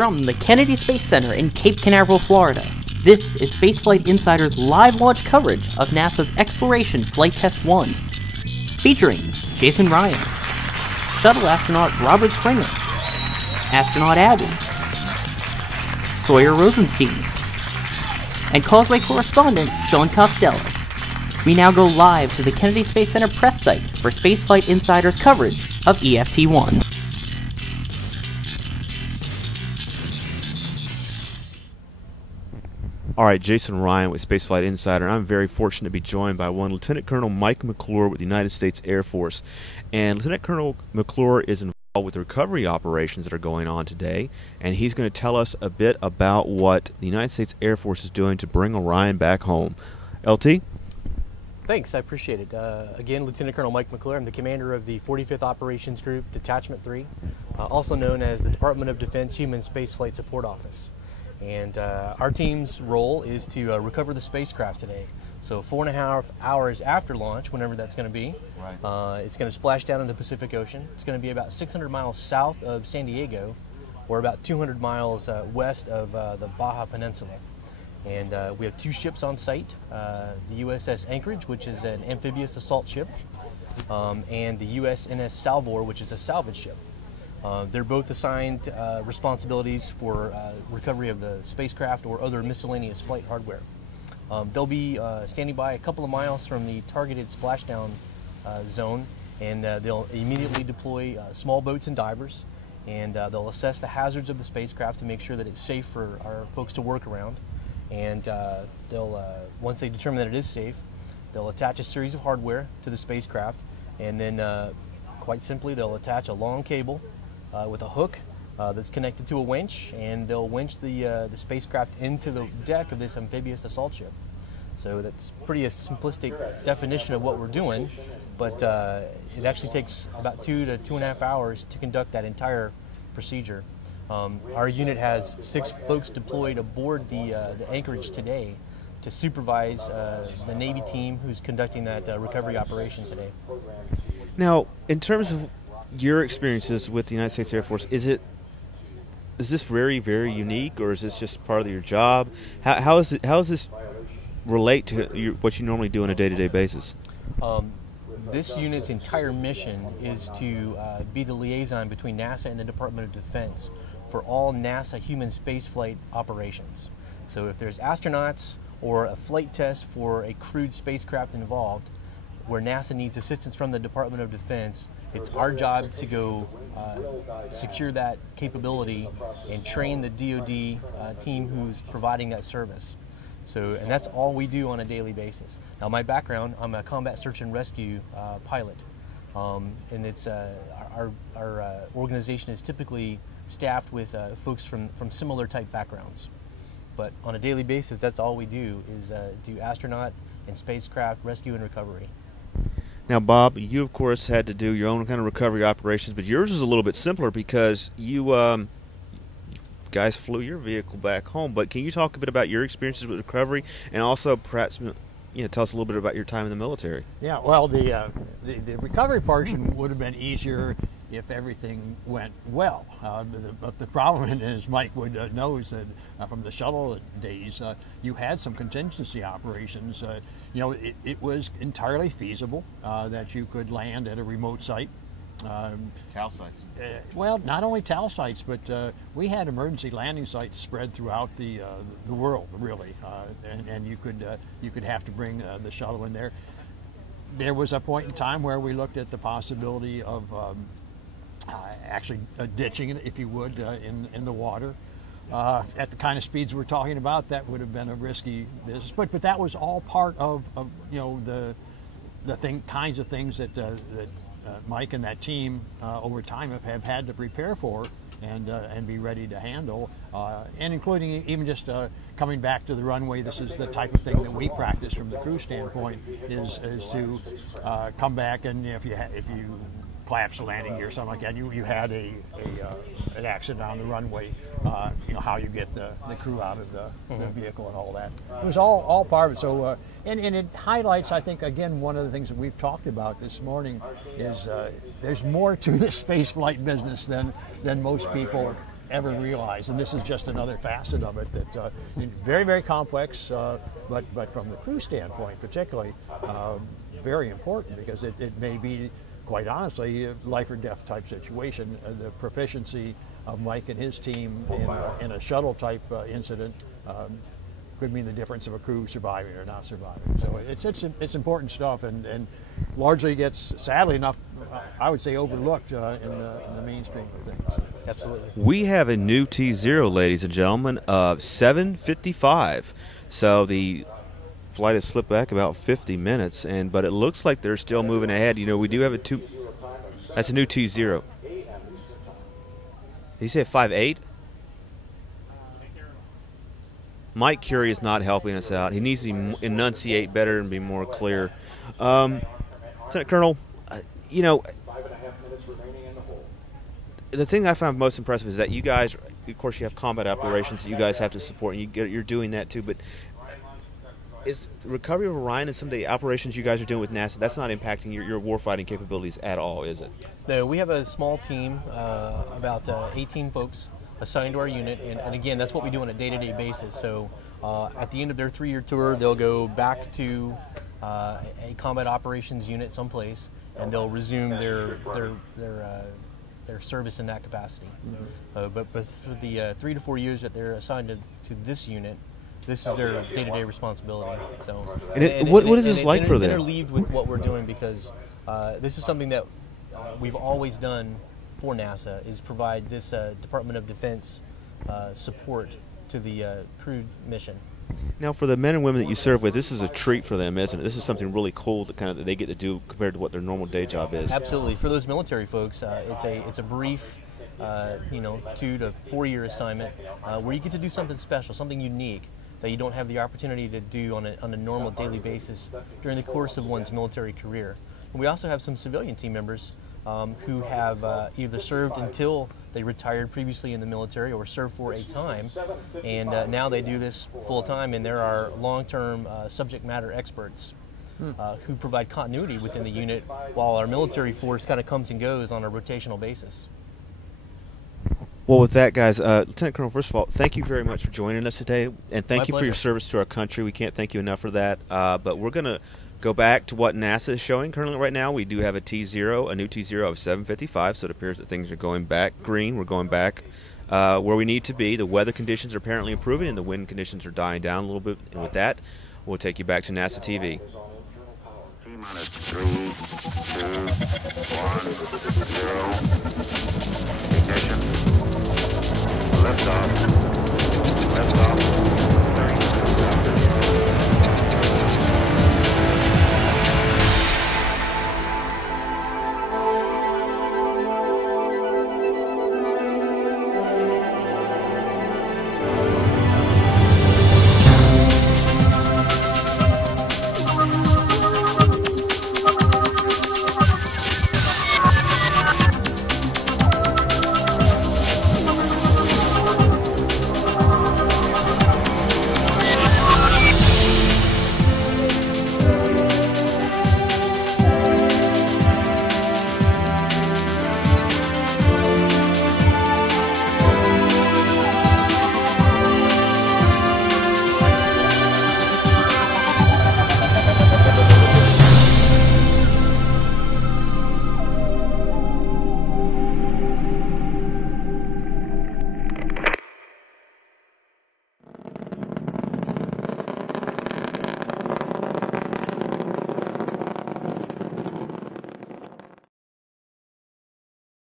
From the Kennedy Space Center in Cape Canaveral, Florida, this is Spaceflight Insider's live launch coverage of NASA's Exploration Flight Test 1, featuring Jason Rhian, Shuttle astronaut Robert Springer, astronaut Abby, Sawyer Rosenstein, and Causeway correspondent Sean Costello. We now go live to the Kennedy Space Center press site for Spaceflight Insider's coverage of EFT-1. All right, Jason Rhian with Spaceflight Insider. I'm very fortunate to be joined by one Lieutenant Colonel Mike McClure with the United States Air Force. And Lieutenant Colonel McClure is involved with the recovery operations that are going on today, and he's going to tell us a bit about what the United States Air Force is doing to bring Orion back home. LT? Thanks, I appreciate it. Again, Lieutenant Colonel Mike McClure. I'm the commander of the 45th Operations Group, Detachment 3, also known as the Department of Defense Human Spaceflight Support Office. And our team's role is to recover the spacecraft today. So 4.5 hours after launch, whenever that's going to be, it's going to splash down in the Pacific Ocean. It's going to be about 600 miles south of San Diego, or about 200 miles west of the Baja Peninsula. And we have 2 ships on site, the USS Anchorage, which is an amphibious assault ship, and the USNS Salvor, which is a salvage ship. They're both assigned responsibilities for recovery of the spacecraft or other miscellaneous flight hardware. They'll be standing by a couple of miles from the targeted splashdown zone, and they'll immediately deploy small boats and divers, and they'll assess the hazards of the spacecraft to make sure that it's safe for our folks to work around. And they'll, once they determine that it is safe, they'll attach a series of hardware to the spacecraft, and then quite simply they'll attach a long cable with a hook that's connected to a winch, and they'll winch the spacecraft into the deck of this amphibious assault ship. So that's pretty a simplistic definition of what we're doing, but it actually takes about 2 to 2.5 hours to conduct that entire procedure. Our unit has 6 folks deployed aboard the Anchorage today to supervise the Navy team who's conducting that recovery operation today. Now, in terms of your experiences with the United States Air Force, is this very, very unique, or is this just part of your job? How does this relate to what you normally do on a day-to-day basis? This unit's entire mission is to be the liaison between NASA and the Department of Defense for all NASA human spaceflight operations. So if there's astronauts or a flight test for a crewed spacecraft involved, where NASA needs assistance from the Department of Defense, it's our job to go secure that capability and train the DoD team who's providing that service. So, and that's all we do on a daily basis. Now, my background, I'm a combat search and rescue pilot, and it's our organization is typically staffed with folks from similar type backgrounds. But on a daily basis, that's all we do is do astronaut and spacecraft rescue and recovery. Now, Bob, you of course had to do your own kind of recovery operations, but yours was a little bit simpler because you guys flew your vehicle back home. But can you talk a bit about your experiences with recovery, and also perhaps tell us a little bit about your time in the military? Yeah, well, the recovery portion would have been easier if everything went well. But the problem, as Mike would knows, that from the shuttle days, you had some contingency operations. It was entirely feasible that you could land at a remote site. TAL sites. Well, not only TAL sites, but we had emergency landing sites spread throughout the world, really, and you could have to bring the shuttle in there. There was a point in time where we looked at the possibility of actually ditching it, if you would, in the water. At the kind of speeds we're talking about, that would have been a risky business. But that was all part of the kinds of things that Mike and that team over time have had to prepare for and be ready to handle, and including even just coming back to the runway. This is the type of thing that we practice from the crew standpoint, is to come back, and if you collapse a landing gear or something like that, you had an accident on the runway, how you get the crew out of the vehicle and all that. It was all part of it. So and it highlights, I think, again, one of the things that we've talked about this morning is there's more to the space flight business than most people ever realize, and this is just another facet of it, that very, very complex, but from the crew standpoint particularly, very important, because it may be, quite honestly, a life or death type situation. The proficiency of Mike and his team in a shuttle type incident could mean the difference of a crew surviving or not surviving. So it's important stuff, and largely gets, sadly enough, I would say, overlooked in the mainstream of things. Absolutely. We have a new T0, ladies and gentlemen, of 7:55. So the flight has slipped back about 50 minutes, but it looks like they're still moving ahead. You know, we do have that's a new T0. Did you say 5.8? Mike Curie is not helping us out. He needs to enunciate better and be more clear. Lieutenant Colonel, you know, the thing I found most impressive is that you guys, of course, you have combat operations that you guys have to support, and you're doing that too, but is the recovery of Orion and some of the operations you guys are doing with NASA, that's not impacting your warfighting capabilities at all, is it? No, we have a small team, about 18 folks assigned to our unit, and again, that's what we do on a day-to-day basis. So at the end of their 3-year tour, they'll go back to a combat operations unit someplace, and they'll resume their service in that capacity. But for the 3 to 4 years that they're assigned to this unit, this is their day-to-day responsibility. So, what is this like for them? It's interleaved with what we're doing, because this is something that we've always done for NASA, is provide this Department of Defense support to the crewed mission. Now, for the men and women that you serve with, this is a treat for them, isn't it? This is something really cool that they get to do compared to what their normal day job is. Absolutely. For those military folks, it's a brief, 2 to 4 year assignment where you get to do something special, something unique that you don't have the opportunity to do on a normal daily basis during the course of one's military career. And we also have some civilian team members who have either served until they retired previously in the military or served for a time, and now they do this full time, and there are long-term subject matter experts who provide continuity within the unit while our military force kind of comes and goes on a rotational basis. Well, with that, guys, Lieutenant Colonel, first of all, thank you very much for joining us today, and thank you for your service to our country. We can't thank you enough for that, but we're going to go back to what NASA is showing currently right now. We do have a T0, a new T0 of 7:55, so it appears that things are going back green. We're going back where we need to be. The weather conditions are apparently improving, and the wind conditions are dying down a little bit. And with that, we'll take you back to NASA TV. T-minus 3, 2, 1, 0. Ignition.